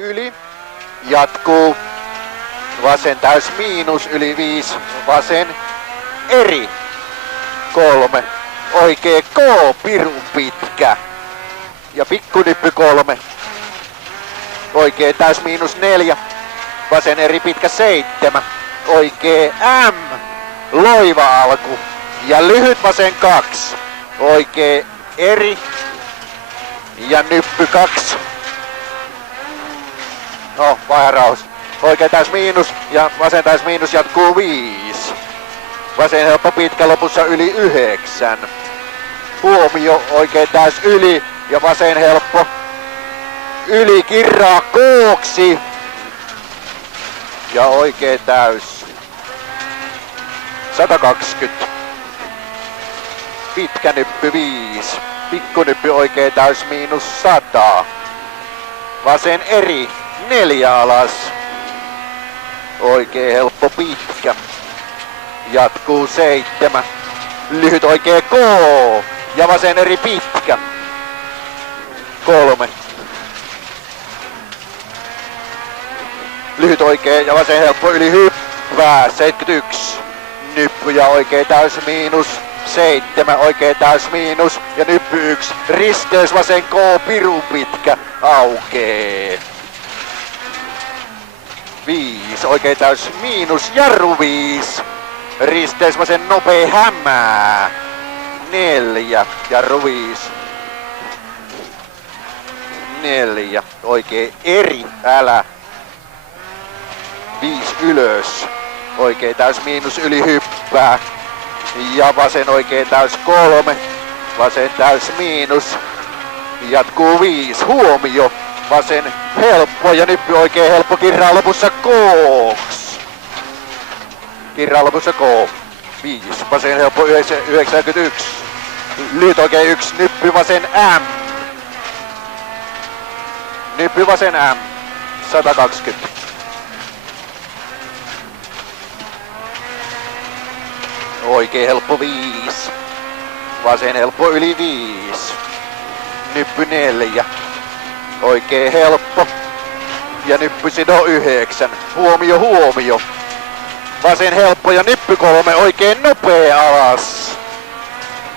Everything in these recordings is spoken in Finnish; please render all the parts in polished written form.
yli. Jatkuu. Vasen täys miinus yli 5. Vasen eri. 3. Oikee K pirun pitkä. Ja pikkunyppy 3. Oikee täys miinus 4. Vasen eri pitkä 7. Oikee M. Loiva alku. Ja lyhyt vasen 2. Oikee eri. Ja nyppy 2. No, vaharaus. Oikee täys miinus ja vasen täys miinus jatkuu 5. Vasen helppo pitkä lopussa yli 9. Huomio, oikee täys yli ja vasen helppo yli kirraa kooksi. Ja oikee täys 120. Pitkä nyppy 5. Pikkunyppy oikee täys miinus 100. Vasen eri 4 alas. Oikee helppo pitkä. Jatkuu 7. Lyhyt oikee K. Ja vasen eri pitkä. 3. Lyhyt oikee ja vasen helppo yli hyppää. 71. Nyppy ja oikee täys miinus. 7. Oikee täys miinus. Ja nyppy 1. Risteys vasen K. Pirun pitkä. Aukee. 5. Oikee täys miinus. Jarru 5. Risteys vasen nopee hämää. 4. Jarru 5. 4. Oikee eri. Älä. 5 ylös. Oikee täys miinus yli hyppää. Ja vasen oikee täys 3. Vasen täys miinus. Jatkuu 5. Huomio. Vasen helppo ja nyppy oikee helppo. Kirraa lopussa kooks. Kirraa lopussa K. 5. Vasen helppo 91. Lyhyt oikee 1. Nyppy vasen M. Nyppy vasen M. 120. Oikee helppo 5. Vasen helppo yli 5. Nyppy 4. Oikee helppo. Ja nyppy sido 9. Huomio, huomio. Vasen helppo ja nyppy 3 oikein nopea alas.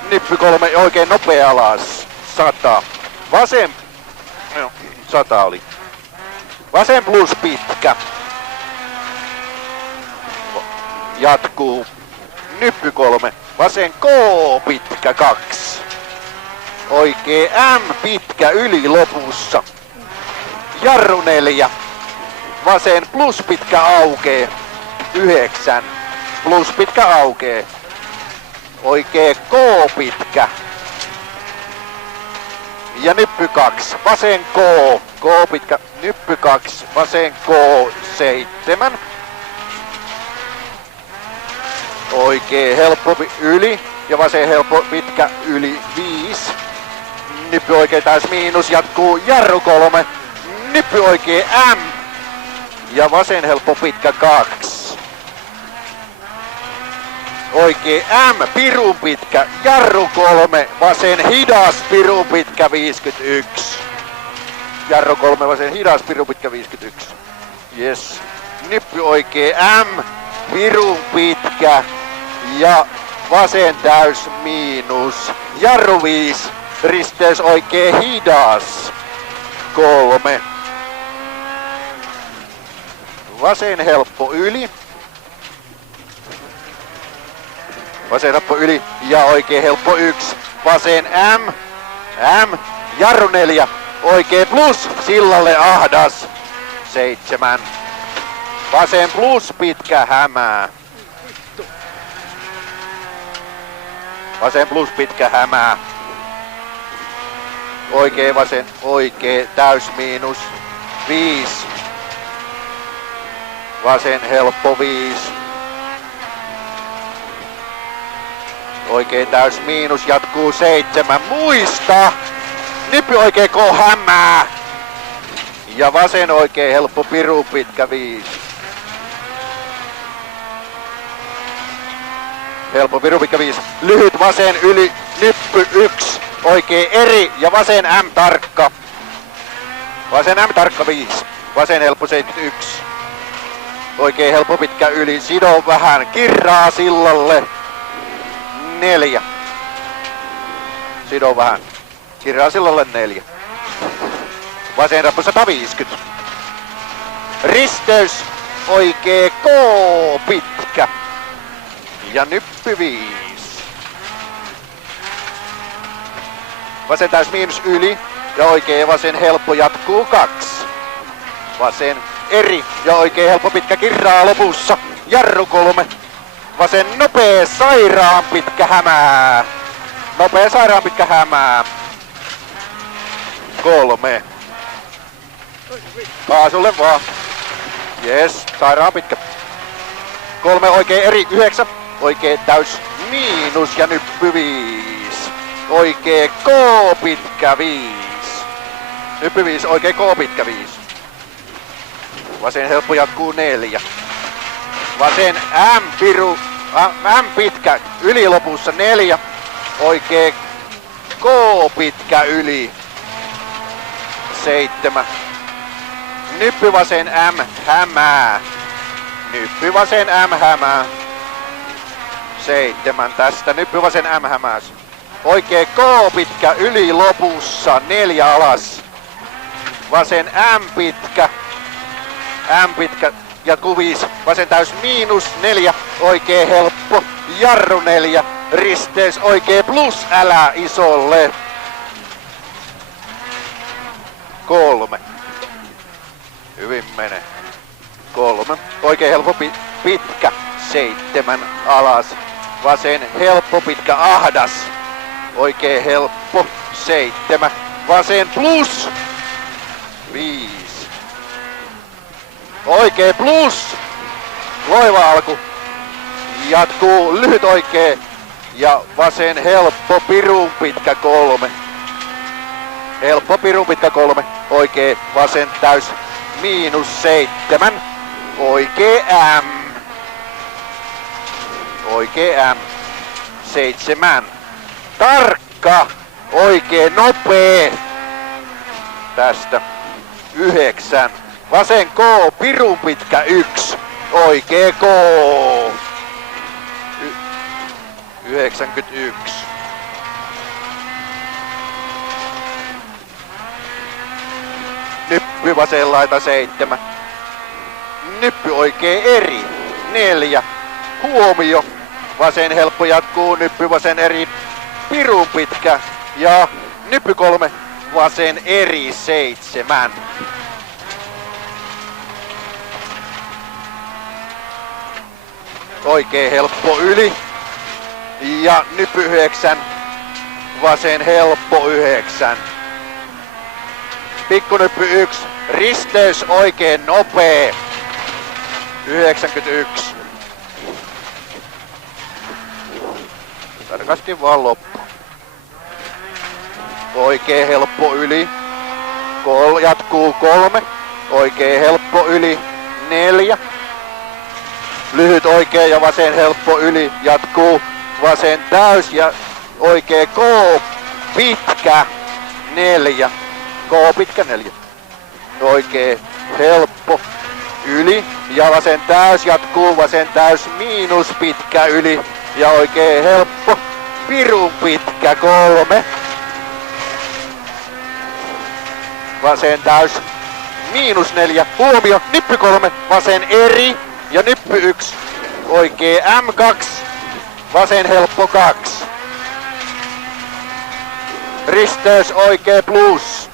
Nyppy 3 oikein nopea alas. 100. Vasen. No, 100 oli. Vasen plus pitkä. Jatkuu. Nyppy 3. Vasen K pitkä 2. Oikee M pitkä yli lopussa. Jarru 4. Vasen plus pitkä aukee. 9. Plus pitkä aukee. Oikee K pitkä. Ja nyppy 2. Vasen K. K pitkä. Nyppy 2. Vasen K 7. Oikee helppo yli ja vasen helppo pitkä yli 5. Nyppy oikee täys miinus jatkuu jarru 3. Nyppy oikee M. Ja vasen helppo pitkä 2. Oikee M pirun pitkä jarru 3. Vasen hidas pirun pitkä 51. Jarru 3 vasen hidas pirun pitkä 51. Yes. Nyppy oikee M. Pirun pitkä. Ja vasen täys miinus. Jarru 5. Risteys oikee hidas. 3. Vasen helppo yli. Vasen helppo yli ja oikee helppo 1. Vasen M. M. Jarru 4. Oikee plus sillalle ahdas. 7. Vasen plus pitkä hämää. Vasen plus pitkä hämää. Oikee vasen, oikee täys miinus 5. Vasen helppo 5. Oikee täys miinus jatkuu 7. Muista! Nyppy oikee K hämää. Ja vasen oikee helppo piru pitkä 5. Helppo piru pitkä 5. Lyhyt vasen yli nyppy 1. Oikee eri ja vasen M tarkka. Vasen M tarkka 5. Vasen helppo 71. Oikein helppo pitkä yli. Sido vähän. Kirraa sillalle. 4. Sido vähän. Kirraa sillalle 4. Vasen rappu 150. Risteys. Oikee K pitkä. Ja nyppy 5. Vasen täys miinus yli. Ja oikee vasen helppo jatkuu 2. Vasen eri ja oikein helppo pitkä kirraa lopussa. Jarru 3. Vasen nopee sairaan pitkä hämää. Nopee sairaan pitkä hämää. 3. Kaasulle vaan. Jes, sairaan pitkä. 3 oikein eri 9. Oikein täys miinus ja nyppy 5. Oikee K pitkä 5. Nyppy 5, oikee K pitkä 5. Vasen helppo jatkuu 4. Vasen M pitkä yli lopussa 4. Oikee K pitkä yli 7. Nyppy vasen M hämää. Nyppy vasen M hämää. 7 tästä. Nyppy vasen M hämääs. Oikee K pitkä yli lopussa 4 alas. Vasen M pitkä jatkuu 5. Vasen täys miinus 4. Oikee helppo. Jarru 4. Risteys oikee plus älä isolle. 3. Hyvin menee. 3. Oikee helppo pitkä. 7 alas. Vasen helppo pitkä ahdas. Oikee helppo 7. Vasen plus 5. Oikee plus. Loiva alku. Jatkuu lyhyt oikee. Ja vasen helppo pirun pitkä 3. Helppo pirun pitkä 3. Oikee vasen täys miinus 7. Oikee M. Oikee M. 7. Tarkka. Oikee nopee. Tästä. 9. Vasen K, pirun pitkä 1. Oikee K. 91. Nyppy vasen laita 7. Nyppy oikee eri 4. Huomio. Vasen helppo jatkuu. Nyppy vasen eri pirun pitkä. Ja nyppy 3. Vasen eri 7. Oikee helppo yli. Ja nyppy 9. Vasen helppo 9. Pikkunyppy 1. Risteys oikein nopee. 91. Tarkasti vaan loppu. Oikee helppo yli. Jatkuu 3. Oikee helppo yli 4. Lyhyt oikee ja vasen helppo yli. Jatkuu vasen täys ja oikee K pitkä 4. K pitkä 4. Oikee helppo yli ja vasen täys jatkuu. Vasen täys miinus pitkä yli ja oikee helppo pirun pitkä 3. Vasen täys miinus 4. Huomio, nyppy 3. Vasen eri ja nyppy 1. Oikee M2. Vasen helppo 2. Risteys oikee plus.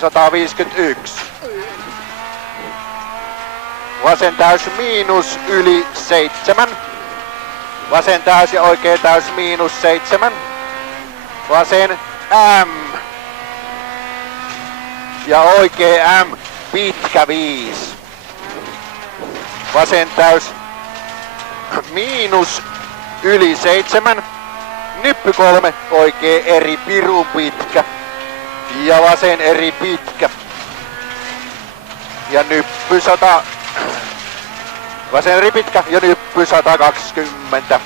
151. Vasen täys miinus yli 7. Vasen täys ja oikee täys miinus 7. Vasen M. Ja oikee M pitkä 5. Vasen täys miinus yli 7. Nyppy 3. Oikee eri pirun pitkä. Ja vasen eri pitkä. Ja nyppy 100. Vasen eri pitkä ja nyppy 120.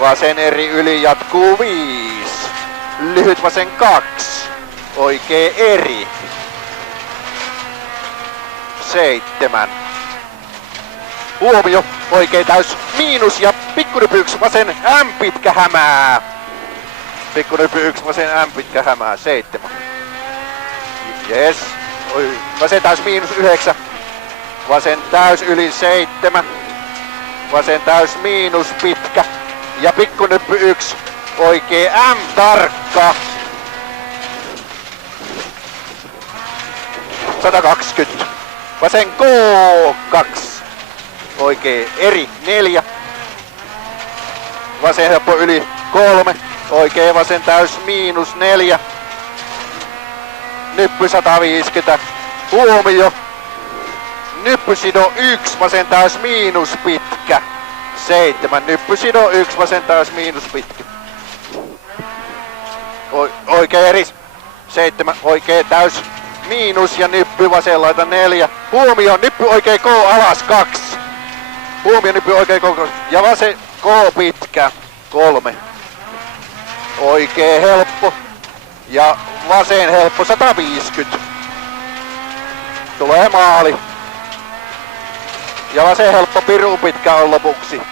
Vasen eri yli jatkuu 5. Lyhyt vasen 2. Oikee eri. 7. Huomio, oikein täys miinus ja pikkunypy 1 vasen M pitkä hämää. Pikkunypy 1 vasen M pitkä hämää 7. Jes. Vasen täys miinus 9. Vasen täys yli 7. Vasen täys miinus pitkä. Ja pikkunyppy 1. Oikee M tarkka. 120. Vasen K2. Oikee eri 4. Vasen helppo yli 3. Oikee vasen täys miinus 4. Nyppy 150. Huomio. Nyppysido 1, vasen täys miinus pitkä. 7. Nyppysido 1, vasen täys miinus pitkä. Oikee eri. 7. Oikee täys miinus ja nyppy vasen laita 4. Huomio, nyppy oikee K alas 2. Huomio, nyppy oikee K ja vasen K pitkä 3. Oikee helppo. Ja vasen helppo 150. Tulee maali. Ja vasen helppo pirun pitkä on lopuksi.